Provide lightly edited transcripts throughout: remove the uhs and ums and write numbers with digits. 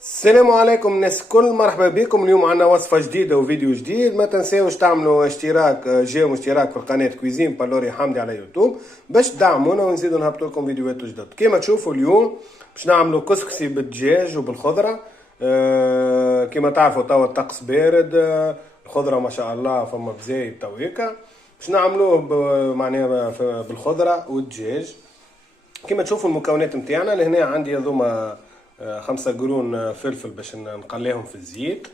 السلام عليكم الناس الكل، مرحبا بكم. اليوم عنا وصفة جديدة وفيديو جديد. ما تنساوش تعملوا اشتراك، جيم اشتراك في القناة كويزين بالوري حمدي على يوتيوب باش تدعمونا ونزيدوا نهبطوا لكم فيديوهات جدد. كيما تشوفوا اليوم باش نعملوا كسكسي بالدجاج وبالخضرة. كيما تعرفوا توا الطقس بارد، الخضرة ما شاء الله فما بزايد تويكا. باش نعملوه معناها بالخضرة والدجاج. كيما تشوفوا المكونات متاعنا لهنا عندي هذوما 5 قرون فلفل باش نقليهم في الزيت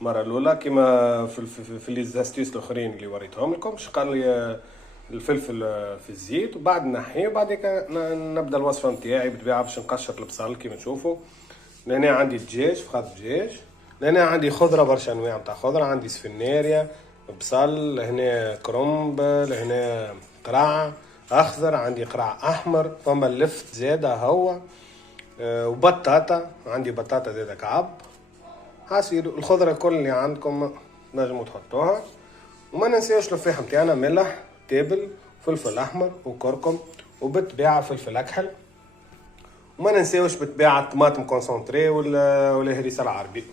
المره الاولى، كيما في لي زاستيس الاخرين اللي وريتهم لكم. باش نقلي الفلفل في الزيت وبعد نحيه، وبعد نبدا الوصفه نتاعي بالطبيعه باش نقشر البصل. كيما تشوفوا لهنا عندي الدجاج، فقط دجاج. لهنا عندي خضره، برشا انواع نتاع خضره. عندي سفناريا، بصل، لهنا كرنب، لهنا قرع اخضر، عندي قرع احمر، فما اللفت زاده هو، وبطاطا، عندي بطاطا زاده كعب. حاسير الخضره الكل اللي عندكم نجموا تحطوها. وما ننساوش الفاحه نتاعنا، ملح، تابل، فلفل احمر وكركم، وبالطبيعه فلفل اكحل. وما ننساوش بالطبيعه طماطم كونسونطري ولا هريسه العربي.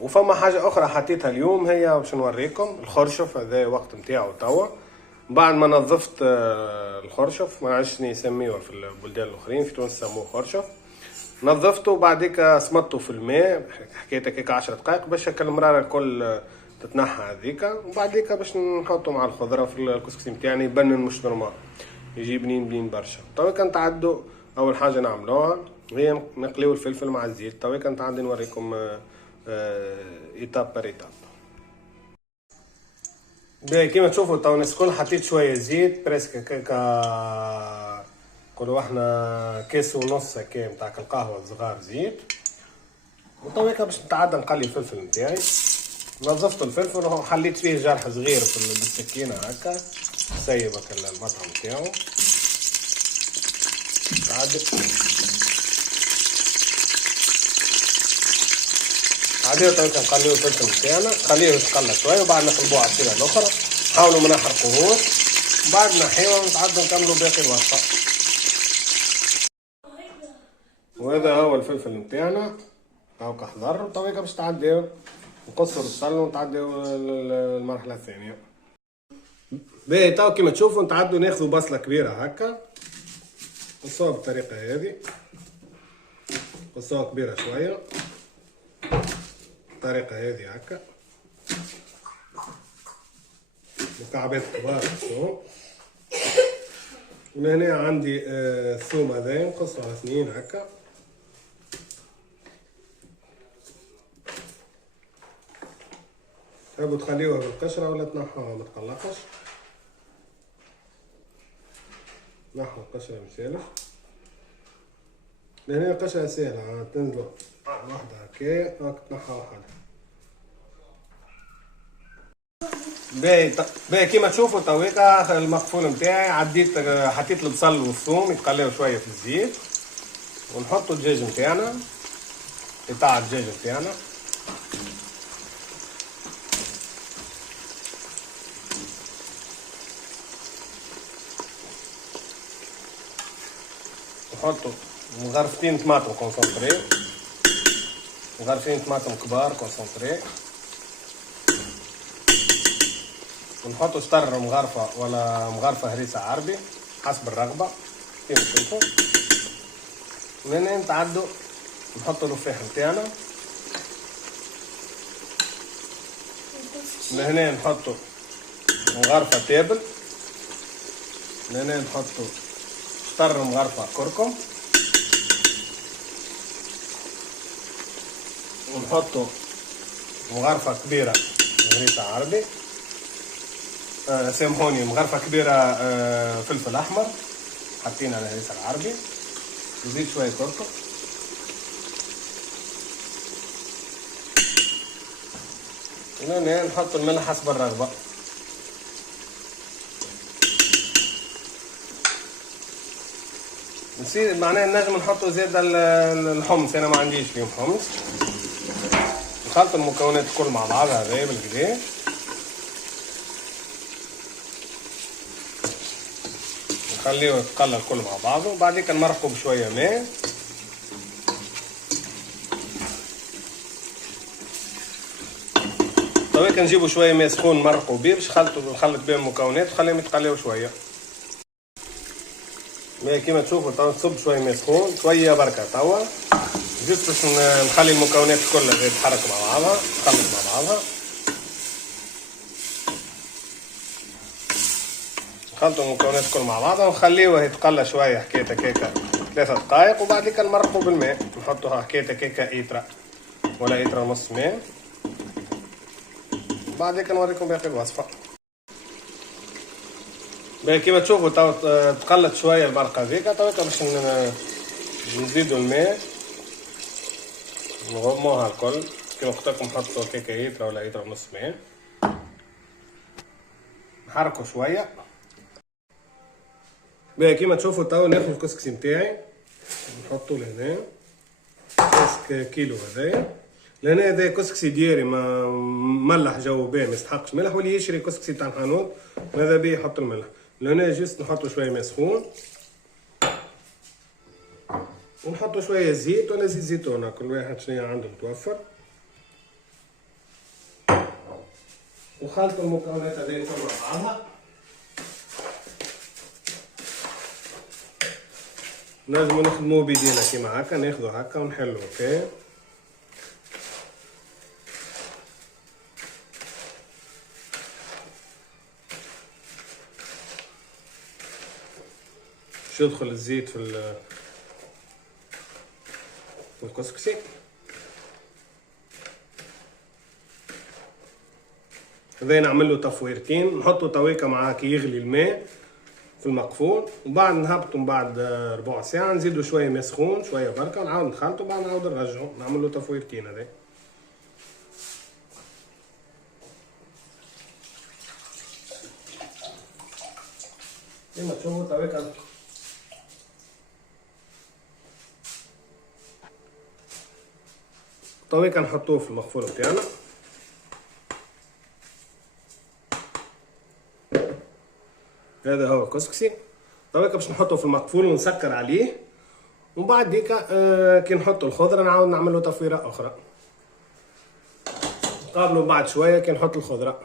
وفما حاجه اخرى حطيتها اليوم، هي باش نوريكم الخرشف. هذا وقت نتاعو توا. بعد ما نظفت الخرشف، ما عادش يسميوه في البلدان الاخرين، في تونس يسموه خرشف. نظفته وبعديك صمته في الماء، حكيت هيك 10 دقائق باش هكا المراره الكل تتنحى هذيك. وبعديك باش نحطه مع الخضره في الكسكسي نتاعنا، يبنن مش نورمال، يجي بنين برشا. تو كنت عدو اول حاجه نعملوها هي نقليو الفلفل مع الزيت. تو كنت عندي نوريكم ايتاب بار ايتاب. كيما تشوفوا تو الناس الكل حطيت شويه زيت، بريسك كيكا نقولوا احنا كاس ونص هكا نتاع القهوه صغار زيت. وتو هيك باش نتعدى نقلي الفلفل نتاعي. نظفت الفلفل وحليت فيه جرح صغير بالسكينه هكا، سيب هكا المطعم نتاعو. عادي تو نقليو الفلفل نتاعنا، خليه يتقلى شويه وبعد نقلبوه على السيره الاخرى. حاولوا ما نحرقوهوش. بعد نحيوه ونتعدوا نكملوا باقي الوصفه. وهذا هو الفلفل نتاعنا هاكا حضر. تو باش تعديو نقصوا البصل ونتعديو المرحله الثانيه. باهي تو كيما تشوفوا نتعدوا ناخذوا بصله كبيره هكا، نقصوها بالطريقه هذه، نقصوها كبيره شويه بالطريقه هذه هكا، مكعبات كبار نقصوهم. وهنا عندي الثوم هذا نقصه على اثنين هكا. تحبوا تخليوها بالقشرة ولا تنحوها ما تقلقش. نحو القشرة مسالش. لهنا القشرة سهلة، تنزلوا واحدة هكا تنحى واحدة. باهي كيما تشوفوا تويكا المقفول نتاعي عديت، حطيت البصل والثوم يتقليو شوية في الزيت. ونحطوا الدجاج نتاعنا، قطع الدجاج نتاعنا. نحطوا مغرفتين طماطم كونسونطري، مغرفين طماطم كبار كونسونطري. ونحطوا شطر مغرفة ولا مغرفة هريسة عربي حسب الرغبة كيما تشوفوا. من هنا نتعدوا نحطوا الفاح نتاعنا. من هنا نحطوا مغرفة تابل. من هنا نحطوا شطر مغرفة كركم. ونحطوا مغرفة كبيرة هريسة عربي، سامحوني، مغرفة كبيرة فلفل أحمر حطينا على الهريسة العربي. نزيد شوية كركم. هنا نحط الملح حسب الرغبة. نسيت معناها نجم نحطوا زيادة الحمص، أنا ما عنديش اليوم حمص. نخلط المكونات الكل مع بعضها هذايا بالكدا. نخليه يتقلى الكل مع بعضه. وبعدين نمرقه بشوية ماء. تويك نجيبوا شويه ماء سخون نمرقوا بيه باش نخلط بيه المكونات ونخليهم يتقليو شويه. كيما تشوفوا توا نصب شويه ماء سخون شويه بركه توا جست باش نخلي المكونات كلها تتحرك مع بعضها تخلط مع بعضها. نخلطوا المكونات كل مع بعضها ونخليوها يتقلى شويه حكايه هكاكا 3 دقائق وبعد كده نمرقوا بالماء نحطوها حكايه هكاكا ايترا ولا ايترا ونص ماء. بعد كده نوريكم باقي الوصفه. كيما تشوفوا توا تقلت شويه المرقه هذيكا توا باش نزيدوا الماء نغموها الكل كيما قلت لكم نحطوا هكاكا ايترا ولا ايترا ونص ماء. نحركوا شويه. كيما تشوفوا توا ناخذ الكسكسي نتاعي نحطو لهنا كسك كيلو هذايا. لهنا هذا كسكسي دياري ما ملح جو بيه ما يستحقش ملح، واللي يشري كسكسي تاع الحانوت ماذا بيه يحط الملح. لهنا جست نحطو شويه ماء سخون ونحطو شويه زيت ولا زيت زيتونه كل واحد شنو عنده متوفر. وخلطوا المكونات هذه مع بعضها. نجمو نخدمو بيدينا كيما هكا ناخدو هكا ونحلو هكا. باش يدخل الزيت في الكسكسي. هذا نعملو تفويرتين نحطو تويكا معاه كي يغلي الماء في المقفول وبعد نهبطو من بعد ربع ساعة نزيدو شوية ماء سخون شوية بركة ونعاود نخلطو وبعد نعاود نرجعو نعملو تفويرتين. هذا كيما تشوفو تويكا نحطوه في المقفول بتاعنا. هذا هو الكسكسي تويكا باش نحطه في المقفول ونسكر عليه ومن بعد ديكا كي نحطو الخضره نعاود نعملو تفويره اخرى. نقابلو بعد شويه كي نحط الخضره.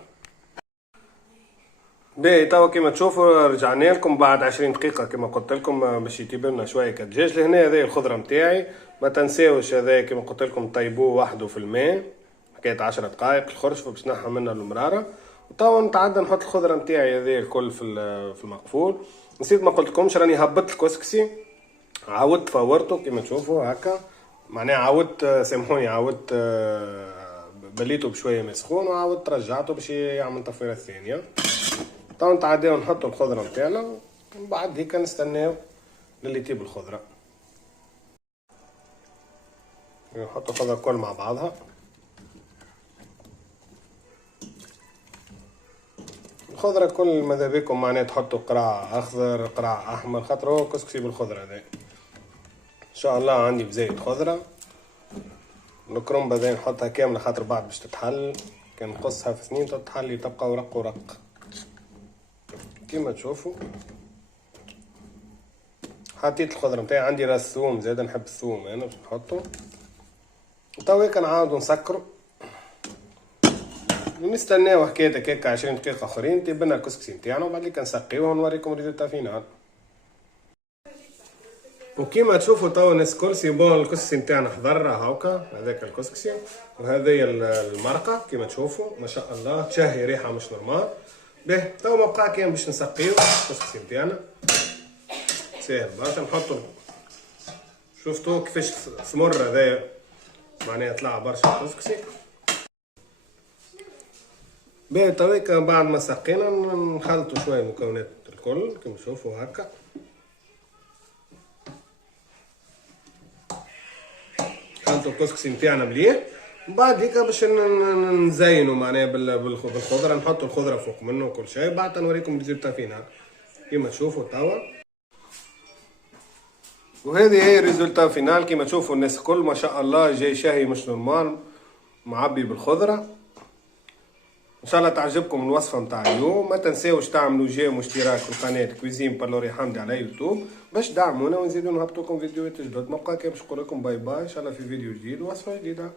توا كيما تشوفوا رجعنا لكم بعد 20 دقيقه كيما قلت لكم باش يطيب لنا شويه كدجاج. لهنا هذه الخضره نتاعي ما تنساوش هذا كيما قلت لكم طيبوه وحده في الماء حكايه 10 دقائق الخرش باش نحى منها المراره. وتوا نتعدى نحط الخضره نتاعي هذه الكل في المقفول. نسيت ما قلتلكمش راني هبطت الكسكسي عاودت فورته كيما تشوفوا هكا معناها عاودت سامحوني عاودت بليته بشويه ماء سخون وعاودت رجعته باش يعمل تفويره ثانيه. توا نتعداو نحطوا الخضره نتاعنا ومن بعد هيك نستناو للي يطيب الخضره. نحطوا الخضره الكل مع بعضها. الخضره كل ماذا بيكم معناها تحطوا قراع اخضر قراع احمر خاطر هو كسكسي بالخضره هذا. ان شاء الله عندي بزايد خضره. الكرنبه ذي نحطها كامله خاطر بعد باش تتحل كان نقصها في سنين تتحلي تبقى ورق ورق كيما تشوفوا. حطيت الخضره نتاعي عندي راس ثوم زاد نحب الثوم انا باش نحطه. توا كنعاودو نسكرو ونستناو حكايه هكاك 20 دقيقه اخرين يطيب لنا الكسكسي نتاعنا وبعد كي نسقيوه ونوريكم الريزلتا فينال. وكيما تشوفوا توا الناس الكل سي بون الكسكسي نتاعنا حضر هاكا هذاك الكسكسي وهذه المرقه كيما تشوفوا ما شاء الله تشهي ريحه مش نورمال. باهي توا ما بقى كان باش نسقيو الكسكسي نتاعنا ساهل برشا. نحطو شفتوا كيفاش ثمر هذايا معناها طلع برشا كسكسي. باهي توا بعد ما سقينا نخلطوا شويه المكونات الكل كيما تشوفوا هكا. خلطوا الكسكسي نتاعنا مليح بعد هيك باش نزينوا معناها بالخضره نحطوا الخضره فوق منه وكل شيء بعد نوريكم الريزلتا فينال كيما تشوفوا توا. وهذه هي الريزلتا فينال كيما تشوفوا الناس الكل ما شاء الله جاي شاهي مش نورمال معبي بالخضره. ان شاء الله تعجبكم الوصفه نتاع اليوم. ما تنساوش تعملوا جيم واشتراك في القناه كويزين باللوري حمدي على يوتيوب باش دعمونا ونزيدوا نهبطوا لكم فيديوهات جدد. ما بقى كان باش نقول لكم باي باي ان شاء الله في فيديو جديد ووصفه جديده.